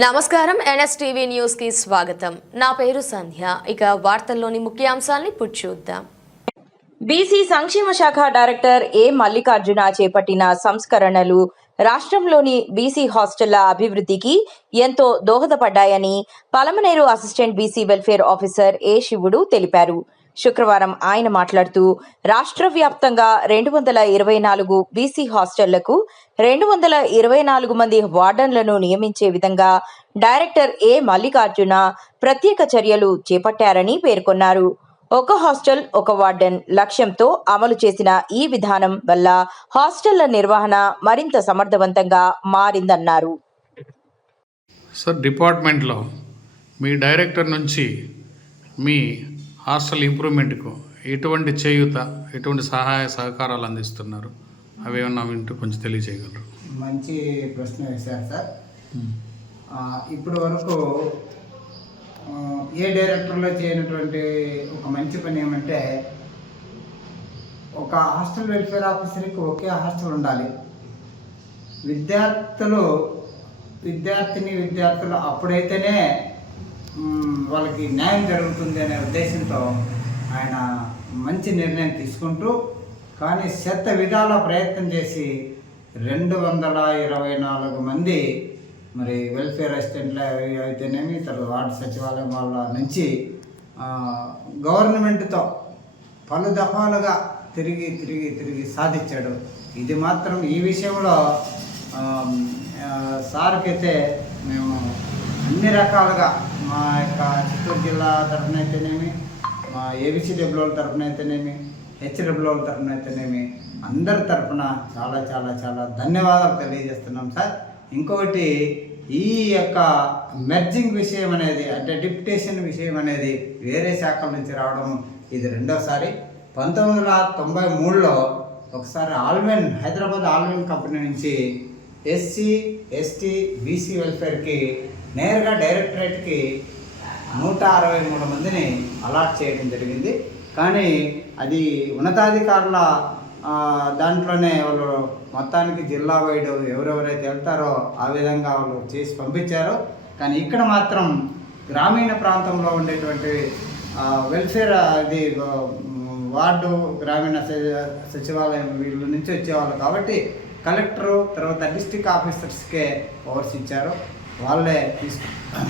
నమస్కారం NSTV news కి స్వాగతం. నా పేరు సంధ్య. ఇక వార్తల్లోని ముఖ్యాంశాల్ని చూద్దాం. బీసీ సంక్షేమ శాఖ డైరెక్టర్ ఏ మల్లికార్జున చేపట్టిన సంస్కరణలు రాష్ట్రంలోని బీసీ హాస్టళ్ల అభివృద్ధికి ఎంతో దోహదపడ్డాయని Palamaner assistant BC welfare officer A Sivudu తెలిపారు. శుక్రవారం ఆయన మాట్లాడుతూ రాష్ట్ర వ్యాప్తంగా 224 బీసీ హాస్టళ్లకు 224 మంది వార్డన్లను నియమించే విధంగా డైరెక్టర్ ఏ మల్లికార్జున ప్రత్యేక చర్యలు చేపట్టారని పేర్కొన్నారు. ఒక హాస్టల్ ఒక వార్డెన్ లక్ష్యంతో అమలు చేసిన ఈ విధానం వల్ల హాస్టళ్ల నిర్వహణ మరింత సమర్థవంతంగా మారిందన్నారు. సార్, డిపార్ట్మెంట్లో మీ డైరెక్టర్ నుంచి మీ హాస్టల్ ఇంప్రూవ్మెంట్కు ఎటువంటి చేయూత, ఎటువంటి సహాయ సహకారాలు అందిస్తున్నారు, అవి ఏమన్నా వింటూ కొంచెం తెలియజేయగలరు? మంచి ప్రశ్న వేశారు సార్. ఇప్పటి వరకు ఏ డైరెక్టర్లో చేయనటువంటి ఒక మంచి పని ఏమంటే, ఒక హాస్టల్ వెల్ఫేర్ ఆఫీసర్కి ఒకే హాస్టల్ ఉండాలి. విద్యార్థులు అప్పుడైతేనే వాళ్ళకి న్యాయం జరుగుతుంది అనే ఉద్దేశంతో ఆయన మంచి నిర్ణయం తీసుకుంటూ, కానీ శత విధాల ప్రయత్నం చేసి 224 మంది మరి వెల్ఫేర్ అసిస్టెంట్లు అయితేనేమి, తర్వాత వార్డు సచివాలయం వాళ్ళ నుంచి గవర్నమెంట్తో పలు దఫాలుగా తిరిగి సాధించాడు. ఇది మాత్రం ఈ విషయంలో సార్కైతే మేము అన్ని రకాలుగా మా యొక్క చిత్తూరు జిల్లా తరఫున అయితేనేమి, మా ఏబిసిడబ్ల్యూల తరఫున అయితేనేమి, హెచ్డబ్ల్యూల తరఫున అయితేనేమి, అందరి తరఫున చాలా చాలా చాలా ధన్యవాదాలు తెలియజేస్తున్నాం సార్. ఇంకొకటి, ఈ యొక్క మెర్జింగ్ విషయం అనేది, అంటే డిప్యుటేషన్ విషయం అనేది వేరే శాఖల నుంచి రావడం ఇది రెండోసారి. 1993లో ఒకసారి హైదరాబాద్ ఆల్వెన్ కంపెనీ నుంచి ఎస్సీ ఎస్టీ బీసీ వెల్ఫేర్కి నేరుగా డైరెక్టరేట్కి 163 మందిని అలాట్ చేయడం జరిగింది. కానీ అది ఉన్నతాధికారుల దాంట్లోనే వాళ్ళు మొత్తానికి జిల్లా వైడ్ ఎవరెవరైతే వెళ్తారో ఆ విధంగా వాళ్ళు చేసి పంపించారు. కానీ ఇక్కడ మాత్రం గ్రామీణ ప్రాంతంలో ఉండేటువంటి వెల్ఫేర్ అది వార్డు గ్రామీణ సచివాలయం వీళ్ళ నుంచి వచ్చేవాళ్ళు కాబట్టి కలెక్టరు తర్వాత డిస్ట్రిక్ట్ ఆఫీసర్స్కే పవర్స్ ఇచ్చారు. వాళ్ళే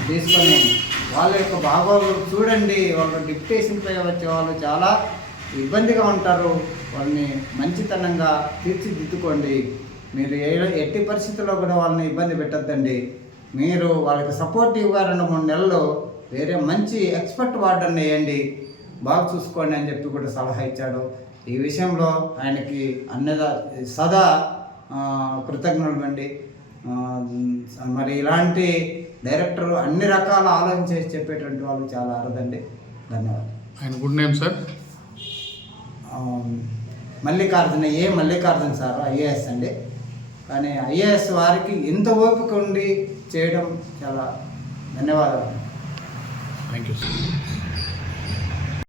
తీసుకొని వాళ్ళ యొక్క బాగోగులు చూడండి. వాళ్ళు డిప్యుటేషన్పై వచ్చే వాళ్ళు చాలా ఇబ్బందిగా ఉంటారు, వాళ్ళని మంచితనంగా తీర్చిదిద్దుకోండి. మీరు ఎట్టి పరిస్థితుల్లో కూడా వాళ్ళని ఇబ్బంది పెట్టద్దండి. మీరు వాళ్ళకి సపోర్టివ్గా 2-3 నెలలు వేరే మంచి ఎక్స్పర్ట్ వార్డర్ని వేయండి, బాగా చూసుకోండి అని చెప్పి కూడా సలహా ఇచ్చాడు. ఈ విషయంలో ఆయనకి సదా కృతజ్ఞులండి. మరి ఇలాంటి డైరెక్టర్ అన్ని రకాల ఆలోచన చేసి చెప్పేటువంటి వాళ్ళు చాలా అరుదండి. ధన్యవాదాలు. ఆయన good name sir? Mallikarjuna sir, IAS అండి. కానీ ఐఏఎస్ వారికి ఎంత ఓపిక ఉండి చేయడం చాలా ధన్యవాదాలు. Thank you sir.